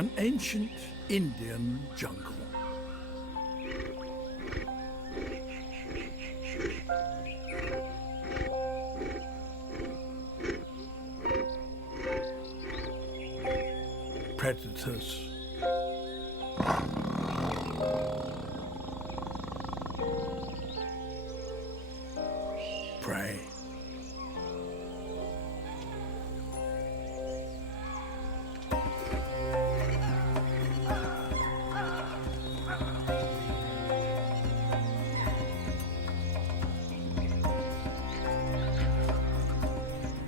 An ancient Indian jungle. Predators. Prey.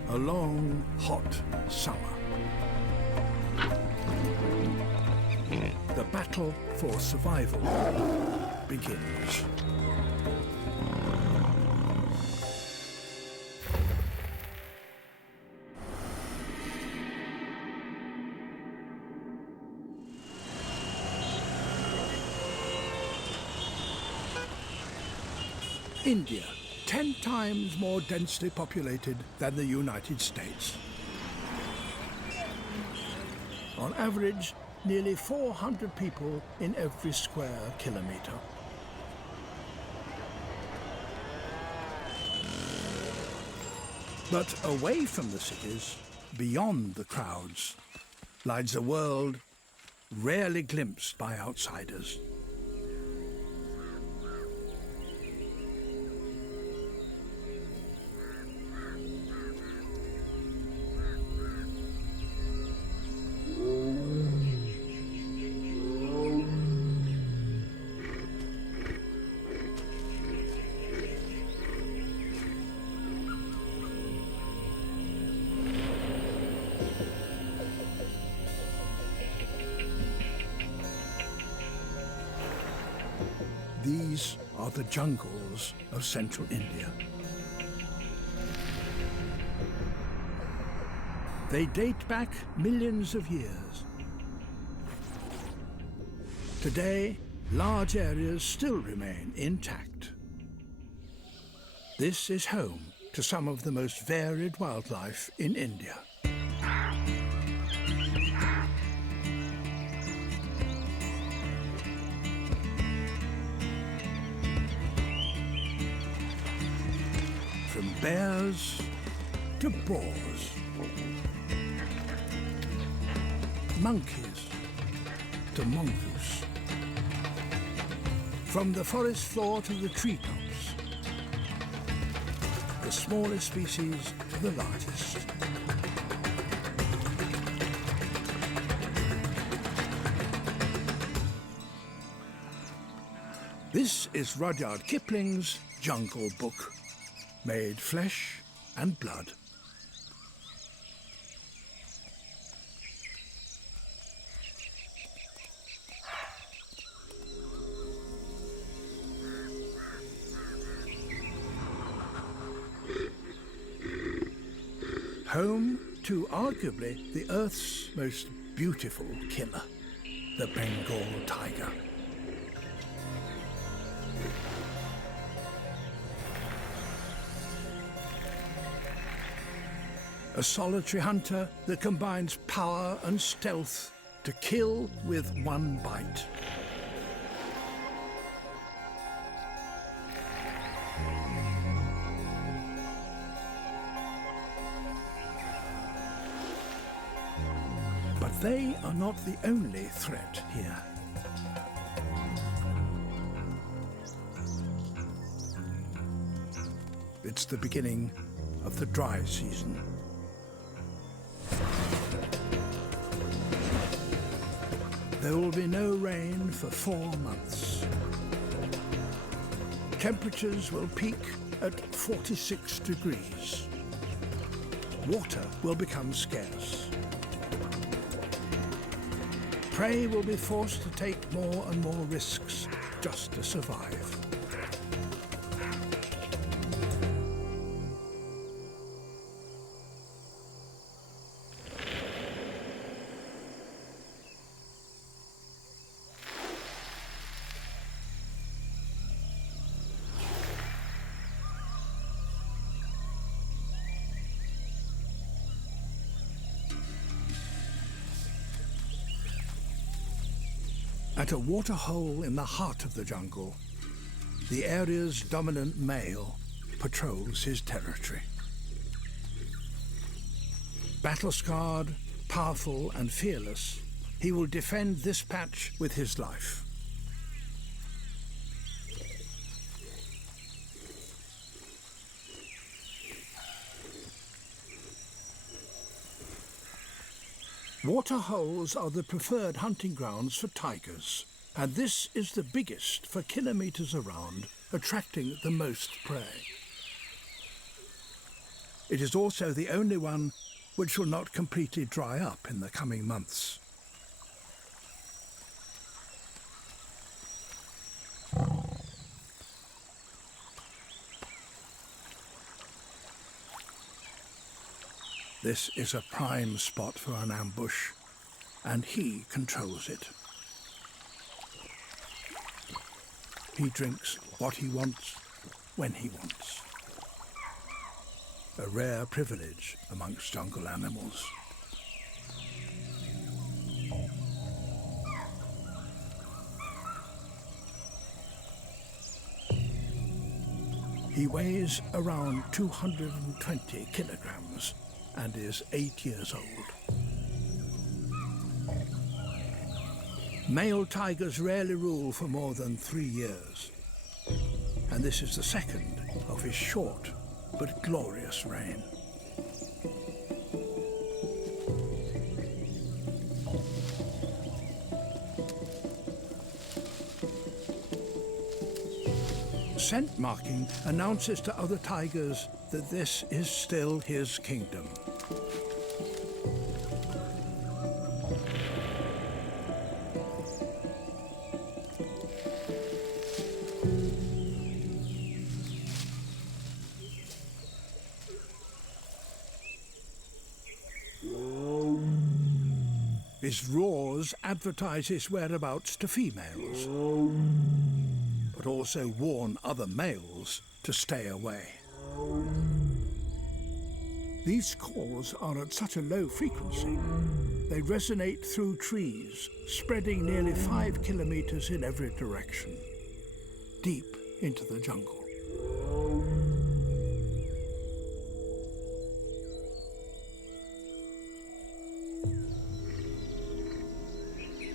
A long, hot summer. The battle for survival begins. India, 10 times more densely populated than the United States. On average, nearly 400 people in every square kilometre. But away from the cities, beyond the crowds, lies a world rarely glimpsed by outsiders. These are the jungles of central India. They date back millions of years. Today, large areas still remain intact. This is home to some of the most varied wildlife in India. From bears to boars, monkeys to mongoose, from the forest floor to the treetops, the smallest species to the largest. This is Rudyard Kipling's Jungle Book, made flesh and blood. Home to arguably the Earth's most beautiful killer, the Bengal tiger. A solitary hunter that combines power and stealth to kill with one bite. But they are not the only threat here. It's the beginning of the dry season. There will be no rain for 4 months. Temperatures will peak at 46 degrees. Water will become scarce. Prey will be forced to take more and more risks just to survive. At a waterhole in the heart of the jungle, the area's dominant male patrols his territory. Battle-scarred, powerful and fearless, he will defend this patch with his life. Waterholes are the preferred hunting grounds for tigers, and this is the biggest for kilometers around, attracting the most prey. It is also the only one which will not completely dry up in the coming months. This is a prime spot for an ambush, and he controls it. He drinks what he wants, when he wants. A rare privilege amongst jungle animals. He weighs around 220 kilograms and is 8 years old. Male tigers rarely rule for more than 3 years, and this is the second of his short but glorious reign. Scent marking announces to other tigers that this is still his kingdom. His roars advertise his whereabouts to females, but also warn other males to stay away. These calls are at such a low frequency, they resonate through trees, spreading nearly 5 kilometers in every direction, deep into the jungle.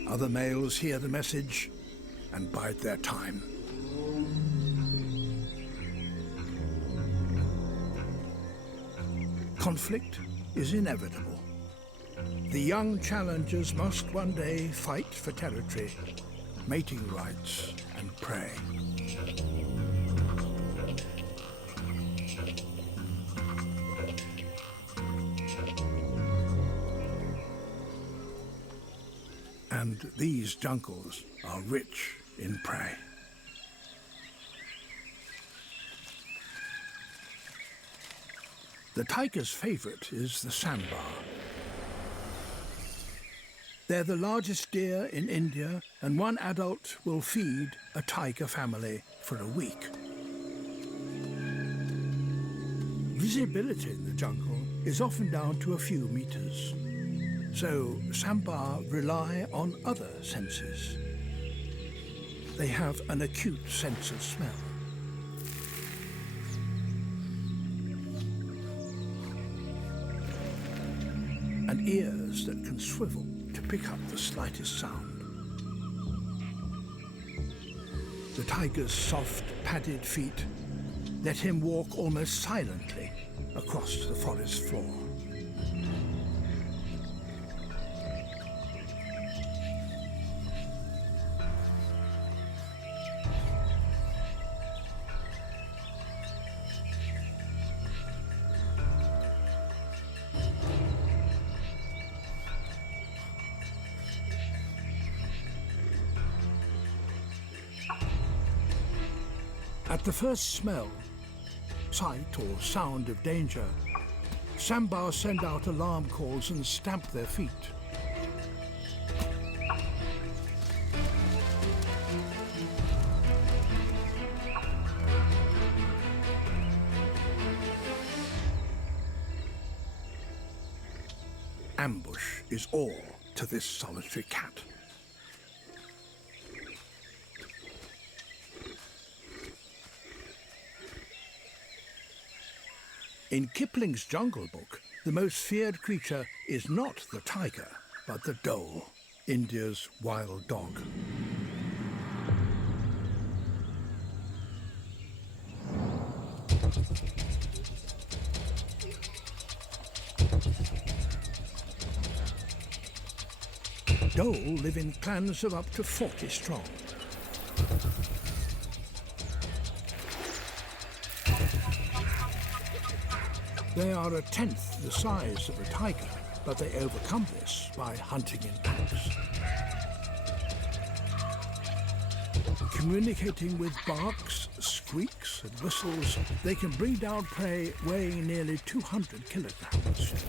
Other males hear the message and bide their time. Conflict is inevitable. The young challengers must one day fight for territory, mating rights, and prey. And these jungles are rich in prey. The tiger's favorite is the sambar. They're the largest deer in India, and one adult will feed a tiger family for a week. Visibility in the jungle is often down to a few meters. So sambar rely on other senses. They have an acute sense of smell. And ears that can swivel to pick up the slightest sound. The tiger's soft, padded feet let him walk almost silently across the forest floor. At the first smell, sight or sound of danger, sambar send out alarm calls and stamp their feet. Ambush is all to this solitary cat. In Kipling's Jungle Book, the most feared creature is not the tiger, but the dhole, India's wild dog. Dhole live in clans of up to 40 strong. They are a tenth the size of a tiger, but they overcome this by hunting in packs. Communicating with barks, squeaks and whistles, they can bring down prey weighing nearly 200 kilograms.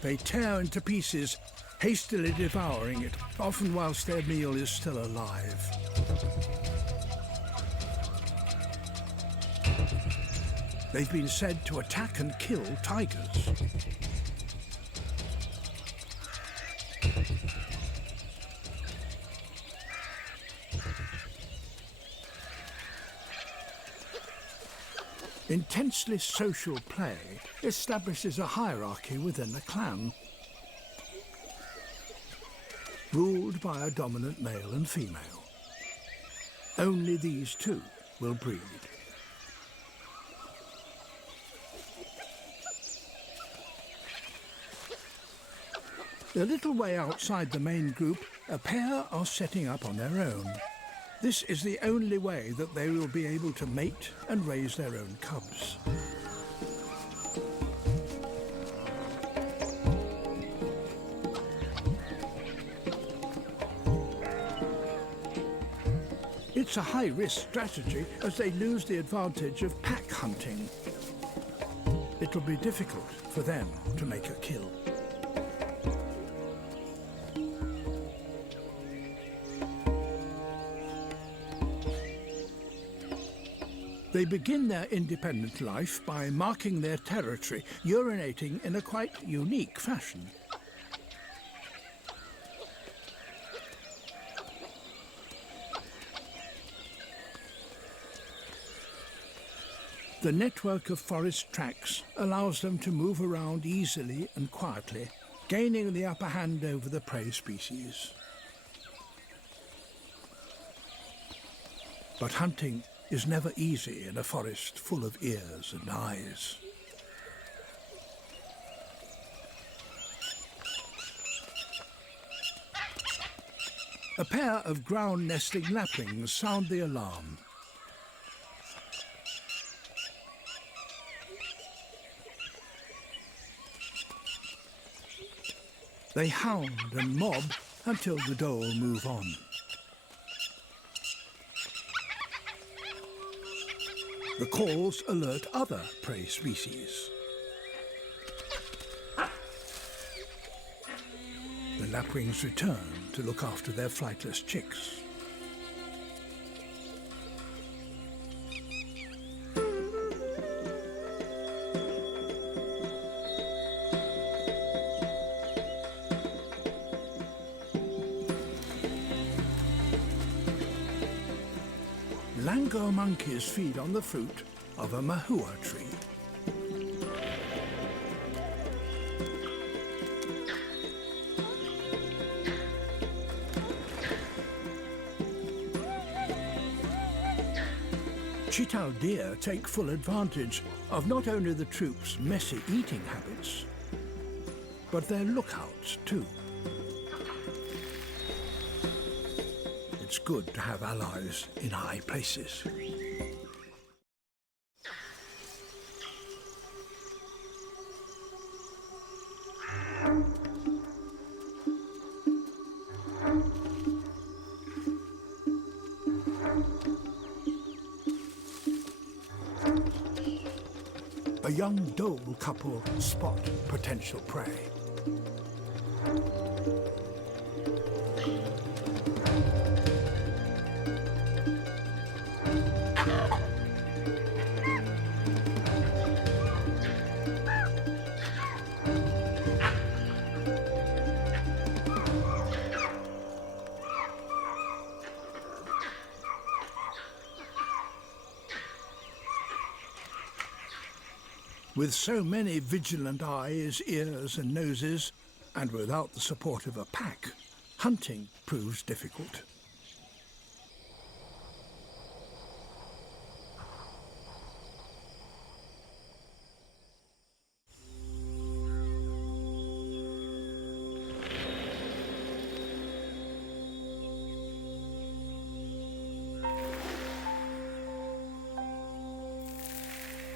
They tear into pieces, hastily devouring it, often whilst their meal is still alive. They've been said to attack and kill tigers. Intensely social play establishes a hierarchy within the clan, ruled by a dominant male and female. Only these two will breed. A little way outside the main group, a pair are setting up on their own. This is the only way that they will be able to mate and raise their own cubs. It's a high-risk strategy as they lose the advantage of pack hunting. It will be difficult for them to make a kill. They begin their independent life by marking their territory, urinating in a quite unique fashion. The network of forest tracks allows them to move around easily and quietly, gaining the upper hand over the prey species. But hunting is never easy in a forest full of ears and eyes. A pair of ground-nesting lapwings sound the alarm. They hound and mob until the dhole move on. The calls alert other prey species. The lapwings return to look after their flightless chicks. Langur monkeys feed on the fruit of a mahua tree. Chital deer take full advantage of not only the troops' messy eating habits, but their lookouts too. It's good to have allies in high places. A young dhole couple spot potential prey. With so many vigilant eyes, ears and noses, and without the support of a pack, hunting proves difficult.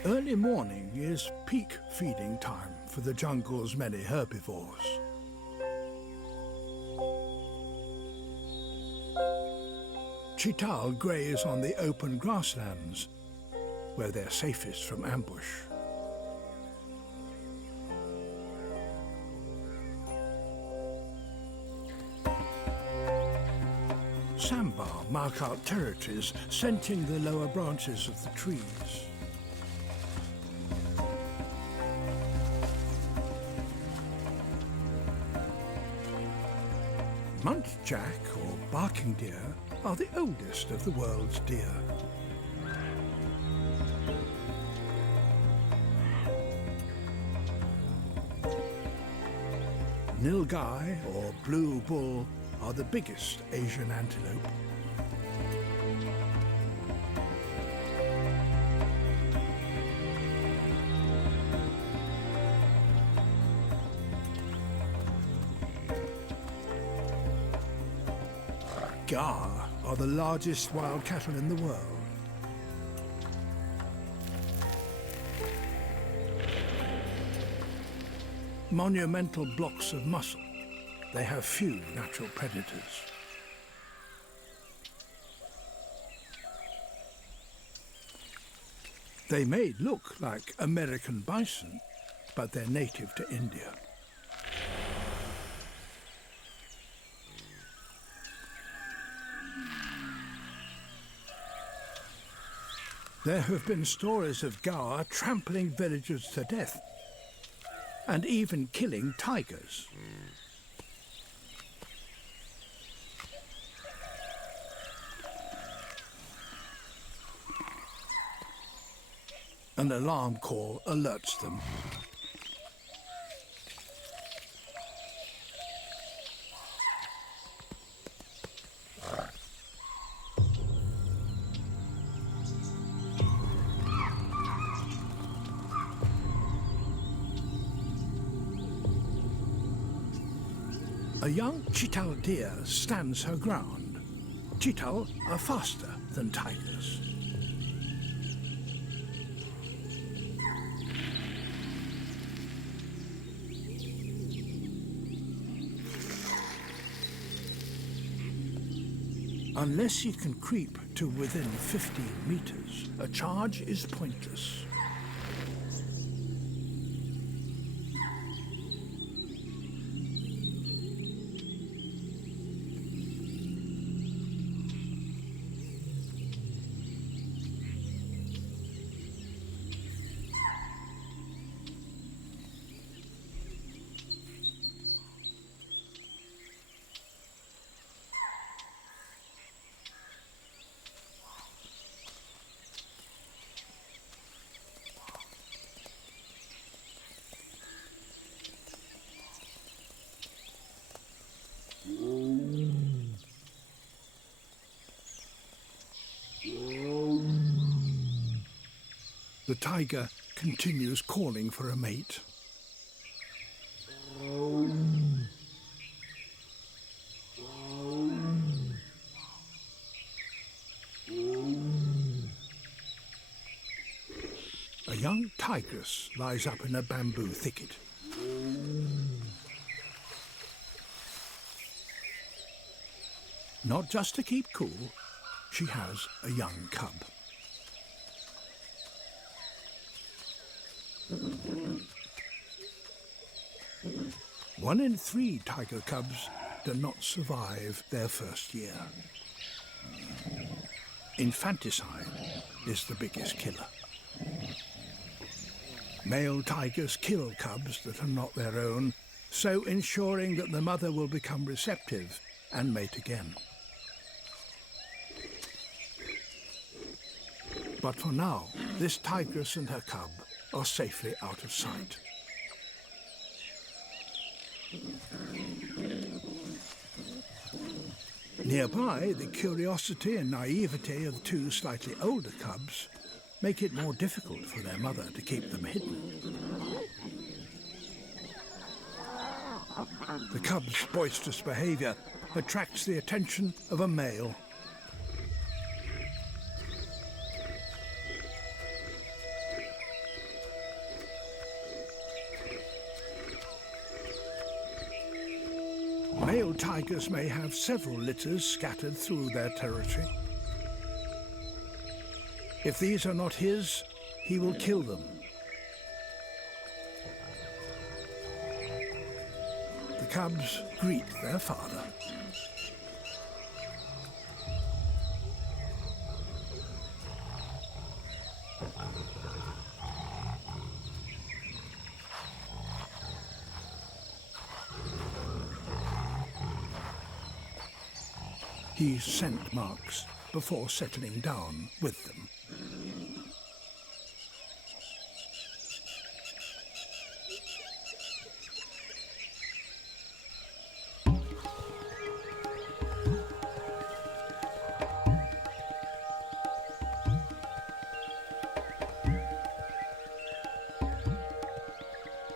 Early morning is peak feeding time for the jungle's many herbivores. Chital graze on the open grasslands, where they're safest from ambush. Sambar mark out territories, scenting the lower branches of the trees. Muntjac, or barking deer, are the oldest of the world's deer. Nilgai, or blue bull, are the biggest Asian antelope. Gar are the largest wild cattle in the world. Monumental blocks of muscle, they have few natural predators. They may look like American bison, but they're native to India. There have been stories of Gaur trampling villagers to death and even killing tigers. An alarm call alerts them. A young chital deer stands her ground. Chital are faster than tigers. Unless you can creep to within 15 meters, a charge is pointless. The tiger continues calling for a mate. A young tigress lies up in a bamboo thicket. Not just to keep cool, she has a young cub. One in 3 tiger cubs do not survive their first year. Infanticide is the biggest killer. Male tigers kill cubs that are not their own, so ensuring that the mother will become receptive and mate again. But for now, this tigress and her cub are safely out of sight. Nearby, the curiosity and naivety of two slightly older cubs make it more difficult for their mother to keep them hidden. The cub's boisterous behavior attracts the attention of a male. Male tigers may have several litters scattered through their territory. If these are not his, he will kill them. The cubs greet their father. He scent marks before settling down with them.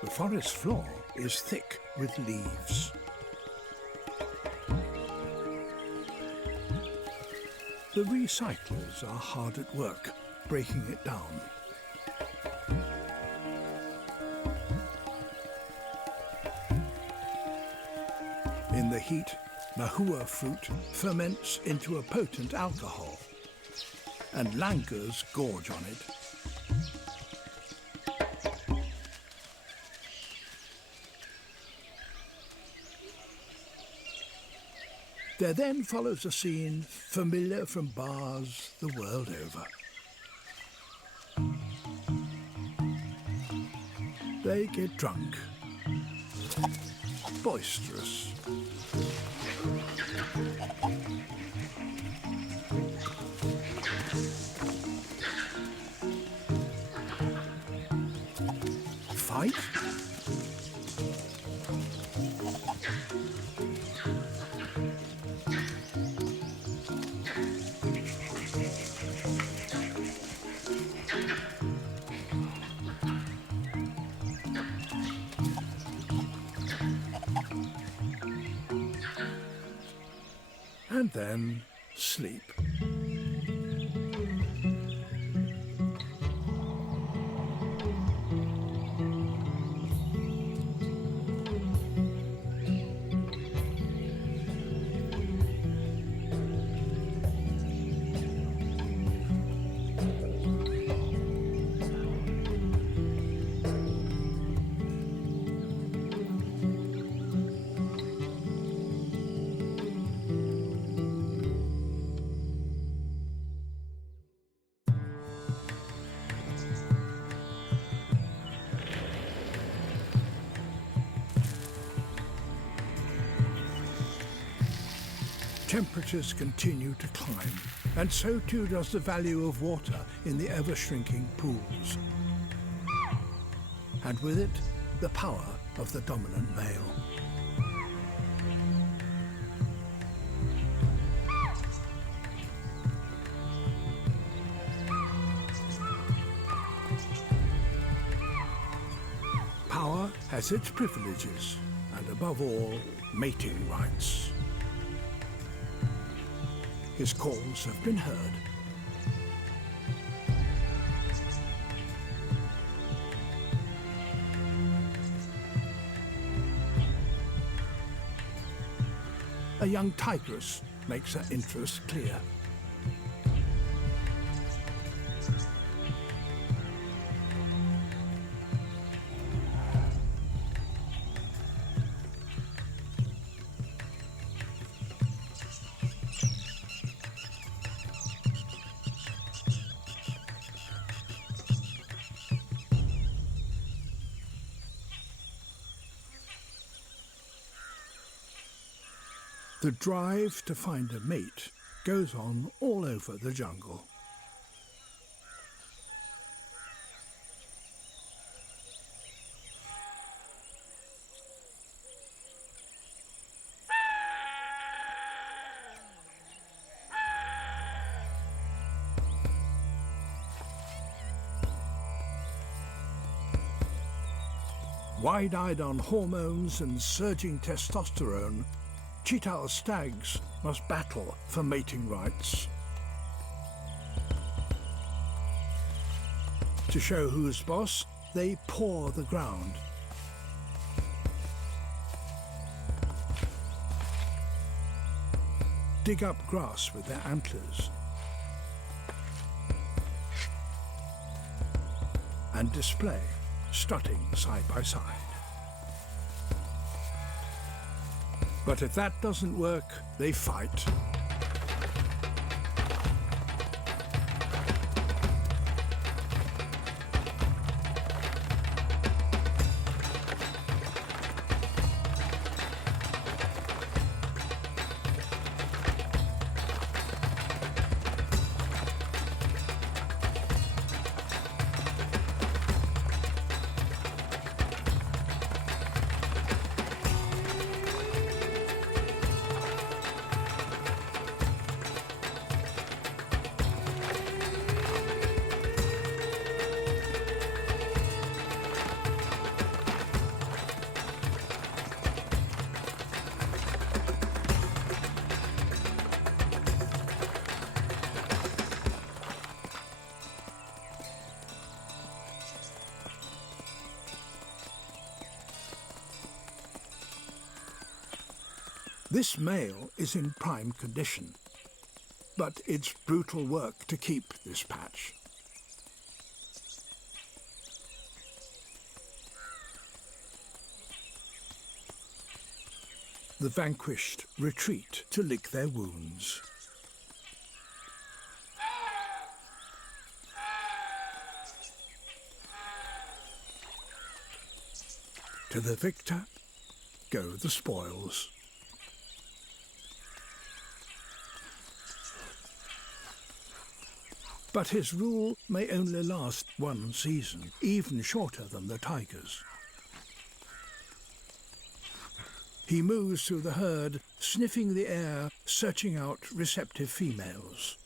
The forest floor is thick with leaves. The recyclers are hard at work, breaking it down. In the heat, mahua fruit ferments into a potent alcohol, and langurs gorge on it. There then follows a scene familiar from bars the world over. They get drunk, boisterous. Fight? And then sleep. Temperatures continue to climb, and so too does the value of water in the ever-shrinking pools. And with it, the power of the dominant male. Power has its privileges, and above all, mating rights. His calls have been heard. A young tigress makes her interest clear. The drive to find a mate goes on all over the jungle. Wide-eyed on hormones and surging testosterone, Chital stags must battle for mating rights. To show who's boss, they paw the ground. Dig up grass with their antlers. And display, strutting side by side. But if that doesn't work, they fight. This male is in prime condition, but it's brutal work to keep this patch. The vanquished retreat to lick their wounds. To the victor go the spoils. But his rule may only last one season, even shorter than the tiger's. He moves through the herd, sniffing the air, searching out receptive females.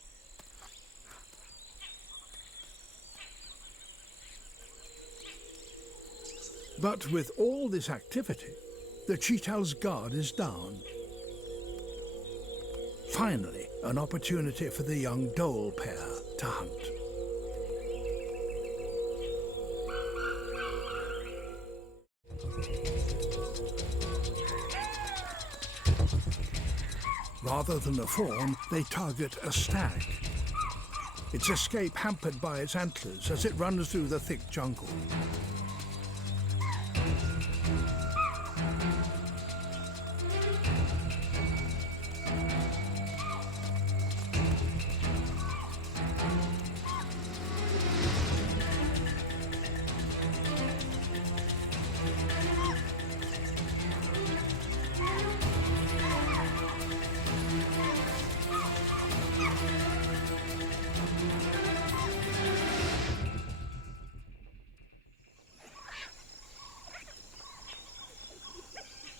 But with all this activity, the Chital's guard is down. Finally, an opportunity for the young dhole pair to hunt. Rather than a fawn, they target a stag. Its escape hampered by its antlers as it runs through the thick jungle.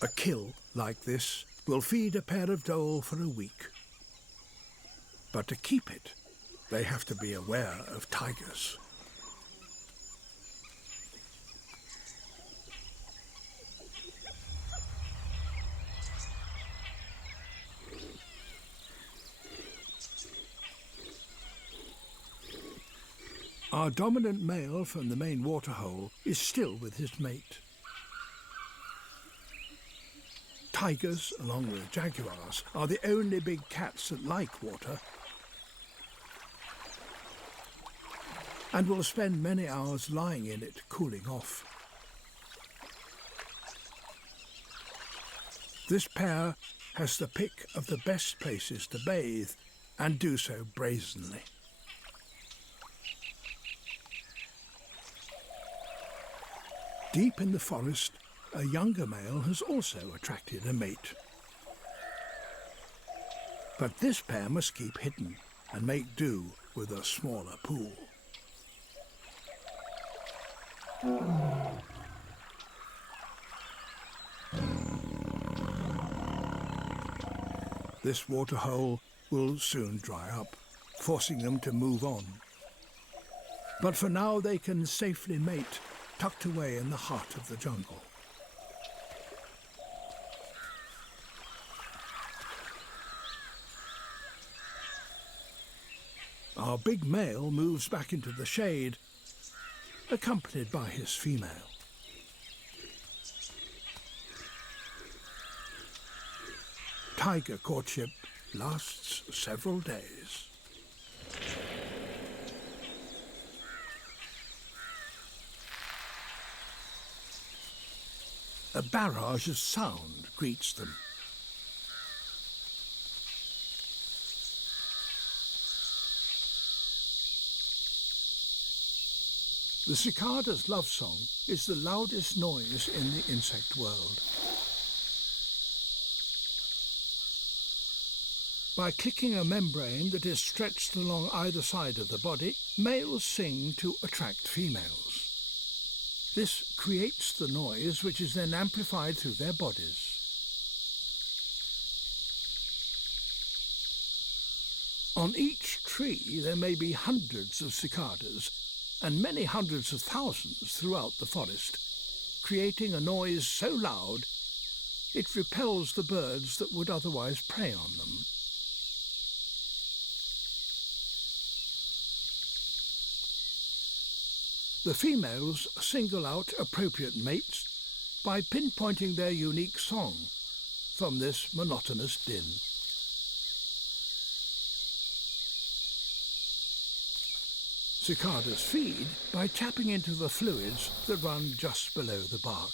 A kill like this will feed a pair of dhole for a week. But to keep it, they have to be aware of tigers. Our dominant male from the main waterhole is still with his mate. Tigers, along with jaguars, are the only big cats that like water and will spend many hours lying in it, cooling off. This pair has the pick of the best places to bathe and do so brazenly. Deep in the forest, a younger male has also attracted a mate. But this pair must keep hidden and make do with a smaller pool. This waterhole will soon dry up, forcing them to move on. But for now they can safely mate tucked away in the heart of the jungle. Our big male moves back into the shade, accompanied by his female. Tiger courtship lasts several days. A barrage of sound greets them. The cicada's love song is the loudest noise in the insect world. By clicking a membrane that is stretched along either side of the body, males sing to attract females. This creates the noise which is then amplified through their bodies. On each tree there may be hundreds of cicadas and many hundreds of thousands throughout the forest, creating a noise so loud it repels the birds that would otherwise prey on them. The females single out appropriate mates by pinpointing their unique song from this monotonous din. Cicadas feed by tapping into the fluids that run just below the bark.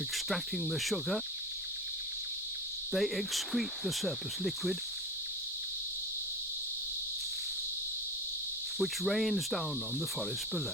Extracting the sugar, they excrete the surplus liquid, which rains down on the forest below.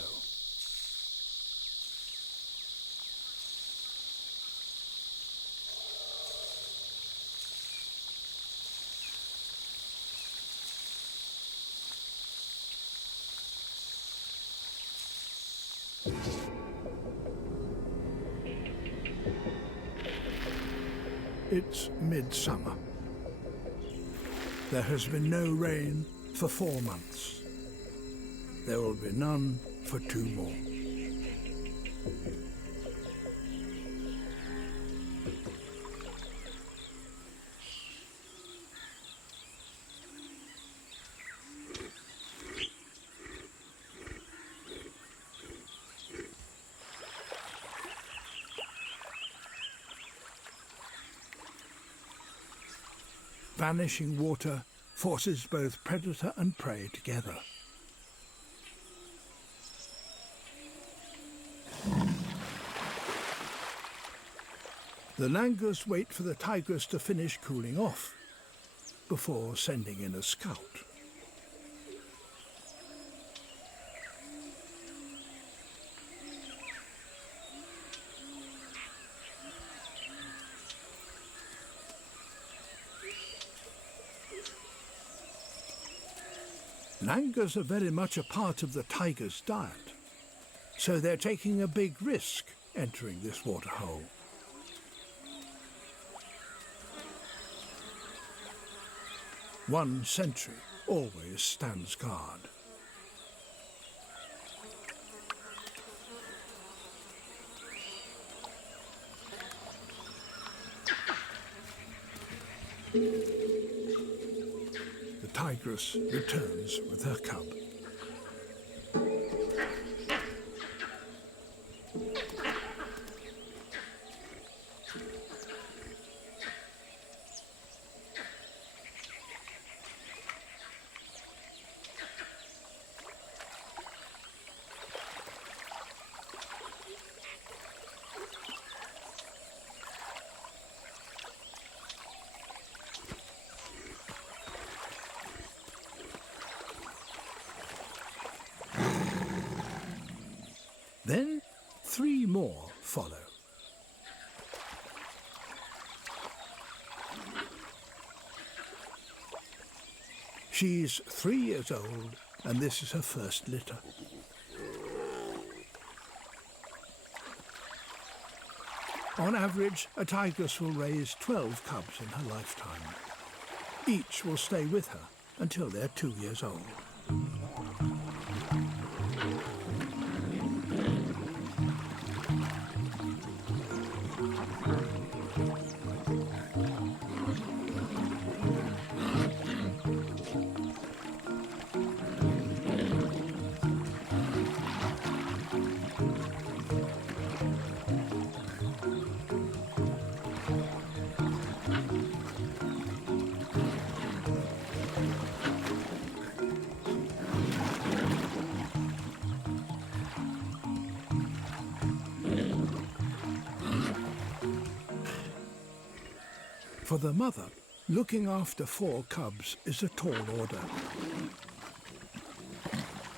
It's midsummer. There has been no rain for 4 months. There will be none for 2 more. Vanishing water forces both predator and prey together. The langurs wait for the tigress to finish cooling off before sending in a scout. Langurs are very much a part of the tiger's diet, so they're taking a big risk entering this waterhole. One sentry always stands guard. The tigress returns with her cub. Then 3 more follow. She's 3 years old, and this is her first litter. On average, a tigress will raise 12 cubs in her lifetime. Each will stay with her until they're 2 years old. For the mother, looking after 4 cubs is a tall order.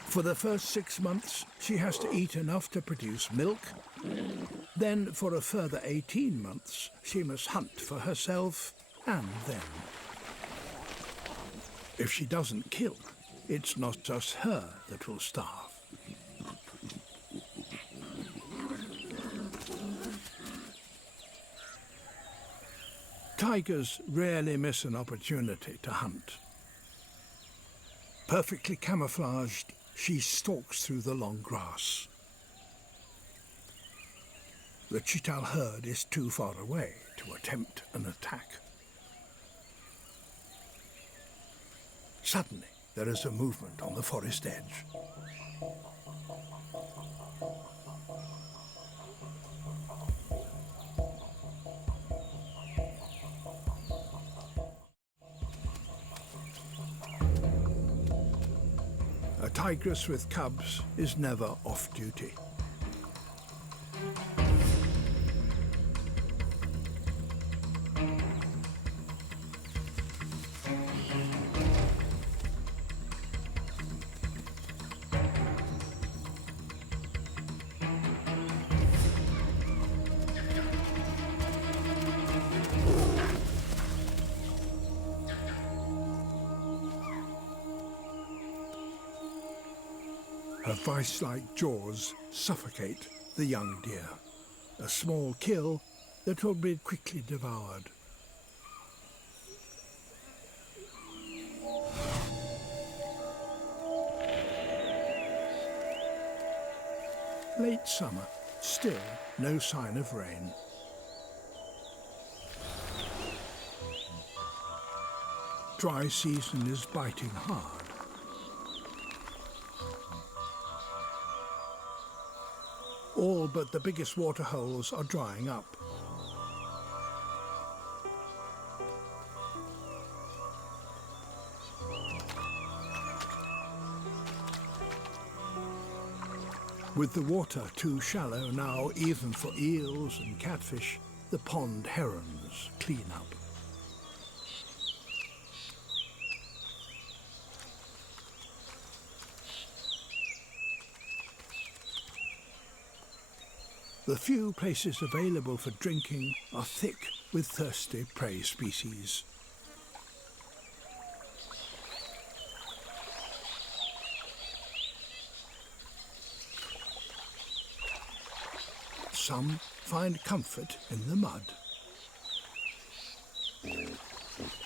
For the first 6 months, she has to eat enough to produce milk. Then, for a further 18 months, she must hunt for herself and them. If she doesn't kill, it's not just her that will starve. Tigers rarely miss an opportunity to hunt. Perfectly camouflaged, she stalks through the long grass. The chital herd is too far away to attempt an attack. Suddenly, there is a movement on the forest edge. A tigress with cubs is never off duty. Her vice-like jaws suffocate the young deer. A small kill that will be quickly devoured. Late summer, still no sign of rain. Dry season is biting hard. All but the biggest waterholes are drying up. With the water too shallow now even for eels and catfish, the pond herons clean up. The few places available for drinking are thick with thirsty prey species. Some find comfort in the mud.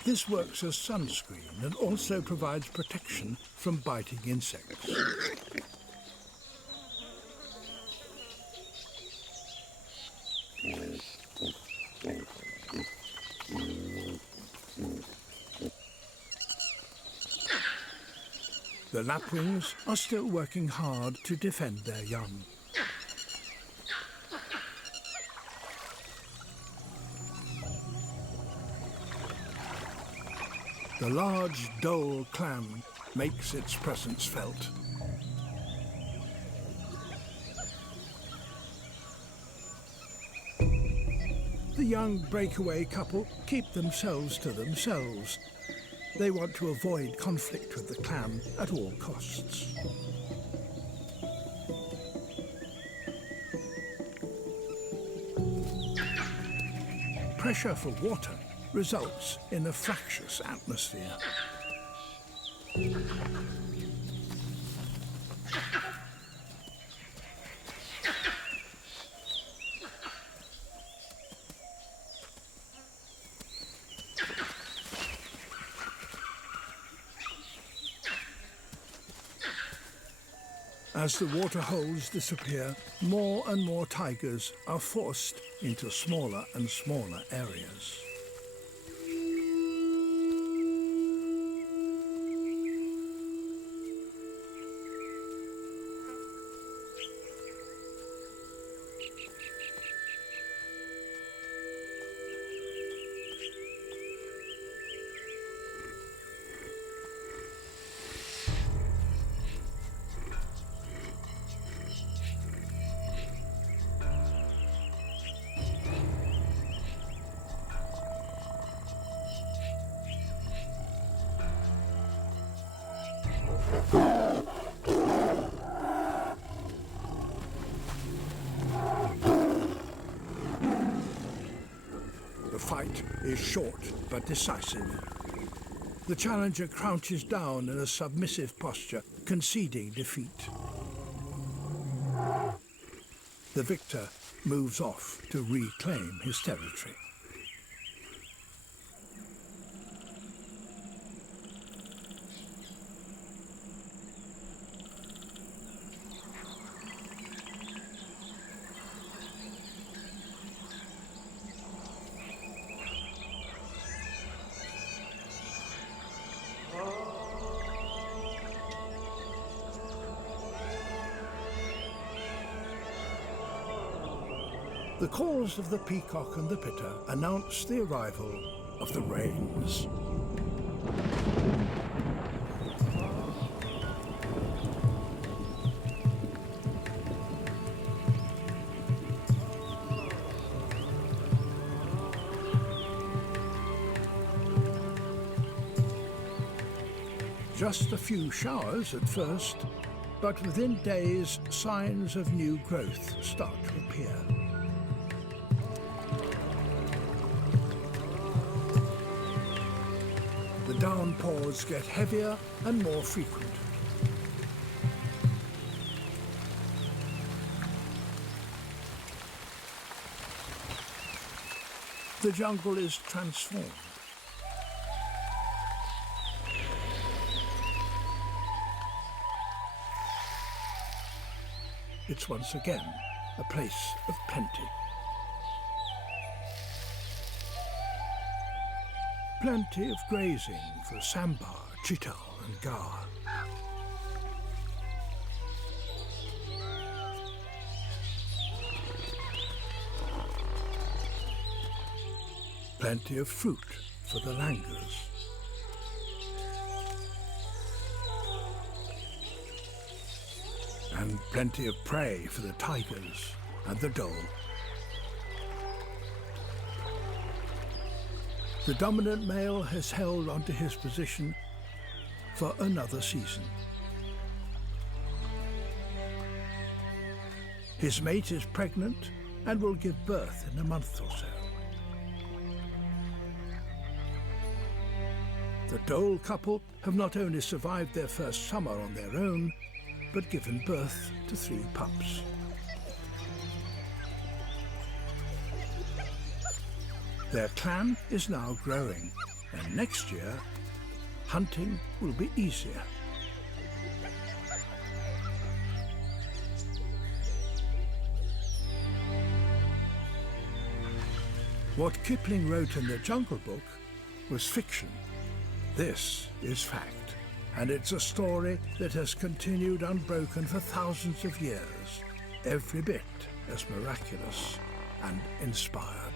This works as sunscreen and also provides protection from biting insects. The lapwings are still working hard to defend their young. The large dhole clam makes its presence felt. The young breakaway couple keep themselves to themselves. They want to avoid conflict with the clam at all costs. Pressure for water results in a fractious atmosphere. As the water holes disappear, more and more tigers are forced into smaller and smaller areas. fight is short but decisive. The challenger crouches down in a submissive posture, conceding defeat. The victor moves off to reclaim his territory. The calls of the peacock and the pitter announce the arrival of the rains. Just a few showers at first, but within days signs of new growth start to appear. The downpours get heavier and more frequent. The jungle is transformed. It's once again a place of plenty. Plenty of grazing for sambar, chital and gar. Plenty of fruit for the langurs. And plenty of prey for the tigers and the dhole. The dominant male has held onto his position for another season. His mate is pregnant and will give birth in a month or so. The dhole couple have not only survived their first summer on their own, but given birth to 3 pups. Their clan is now growing, and next year, hunting will be easier. What Kipling wrote in the Jungle Book was fiction. This is fact, and it's a story that has continued unbroken for thousands of years, every bit as miraculous and inspired.